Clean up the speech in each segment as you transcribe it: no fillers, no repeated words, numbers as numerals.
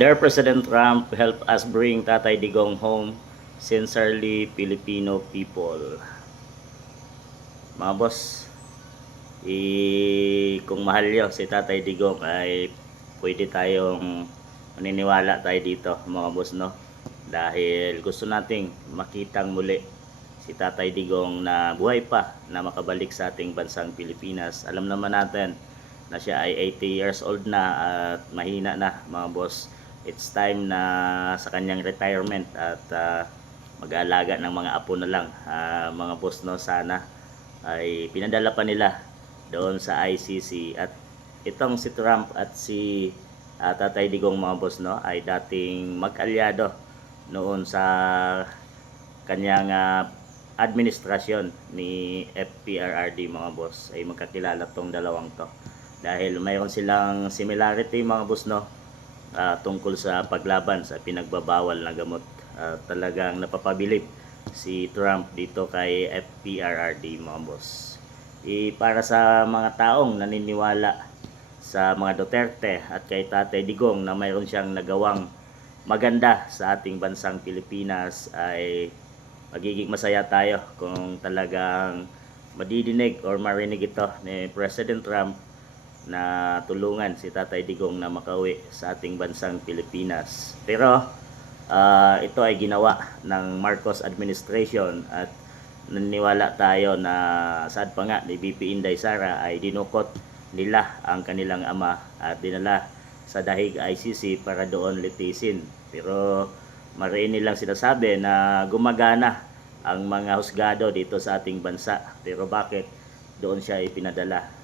Dear President Trump, help us bring Tatay Digong home. Sincerely, Filipino people. Mga boss, kung mahal nyo si Tatay Digong ay pwede tayong maniniwala tayo dito mga boss, no? Dahil gusto nating makitang muli si Tatay Digong na buhay pa na makabalik sa ating bansang Pilipinas. Alam naman natin na siya ay 80 years old na at mahina na mga boss. It's time na sa kanyang retirement at mag-aalaga ng mga apo na lang, mga boss, no? Sana ay pinadala pa nila doon sa ICC. At itong si Trump at si Tatay Digong mga boss, no, ay dating mag-alyado noon sa kanyang administrasyon ni FPRRD mga boss. Ay magkakilala tong dalawang to dahil mayroon silang similarity mga boss, no, tungkol sa paglaban sa pinagbabawal na gamot. Talagang napapabilib si Trump dito kay FPRRD mga boss. Para sa mga taong naniniwala sa mga Duterte at kay Tatay Digong na mayroon siyang nagawang maganda sa ating bansang Pilipinas, ay magiging masaya tayo kung talagang madidinig or marinig ito ni President Trump na tulungan si Tatay Digong na makauwi sa ating bansang Pilipinas. Pero ito ay ginawa ng Marcos administration at naniniwala tayo na saan pa nga ni BP Inday Sara ay dinukot nila ang kanilang ama at dinala sa Dahig ICC para doon litisin. Pero mariin nilang sinasabi na gumagana ang mga husgado dito sa ating bansa. Pero bakit doon siya ipinadala?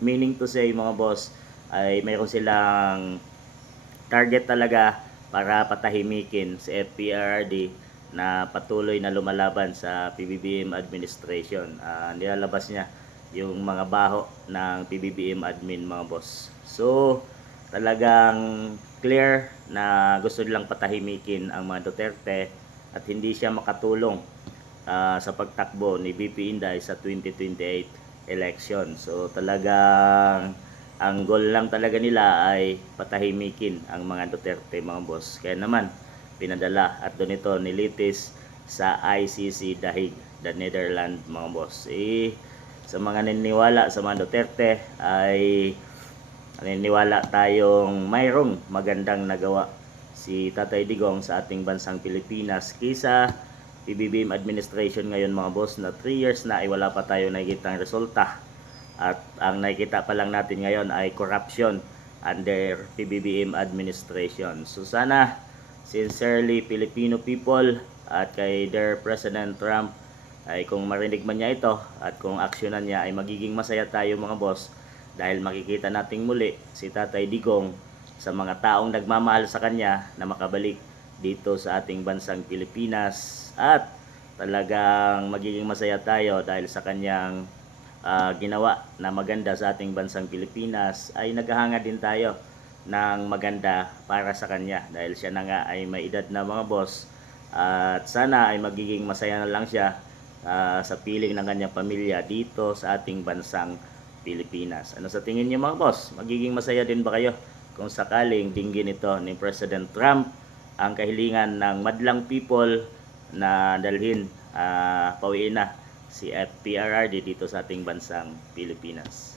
Meaning to say mga boss, ay mayroon silang target talaga para patahimikin si FPRRD na patuloy na lumalaban sa PBBM administration. Nilalabas niya yung mga baho ng PBBM admin mga boss. So talagang clear na gusto nilang patahimikin ang mga Duterte at hindi siya makatulong sa pagtakbo ni BP Inday sa 2028 election. So talagang ang goal lang talaga nila ay patahimikin ang mga Duterte mga boss. Kaya naman pinadala at doon ito nilitis sa ICC Dahig, the Netherlands mga boss. Sa mga naniniwala sa mga Duterte ay naniniwala tayong mayroong magandang nagawa si Tatay Digong sa ating bansang Pilipinas kisa PBBM administration ngayon mga boss, na 3 years na ay wala pa tayo nakikitang resulta. At ang nakikita pa lang natin ngayon ay corruption under PBBM administration. So sana sincerely Filipino people at kay their President Trump ay kung marinig man niya ito at kung aksyonan niya ay magiging masaya tayo mga boss, dahil makikita nating muli si Tatay Digong sa mga taong nagmamahal sa kanya na makabalik dito sa ating bansang Pilipinas. At talagang magiging masaya tayo dahil sa kanyang ginawa na maganda sa ating bansang Pilipinas, ay naghahanga din tayo ng maganda para sa kanya dahil siya na nga ay may edad na mga boss. At sana ay magiging masaya na lang siya sa piling ng kanyang pamilya dito sa ating bansang Pilipinas. Ano sa tingin niyo mga boss? Magiging masaya din ba kayo kung sakaling dinggin ito ni President Trump ang kahilingan ng madlang people na dalhin pauwiin na si FPRRD dito sa ating bansang Pilipinas?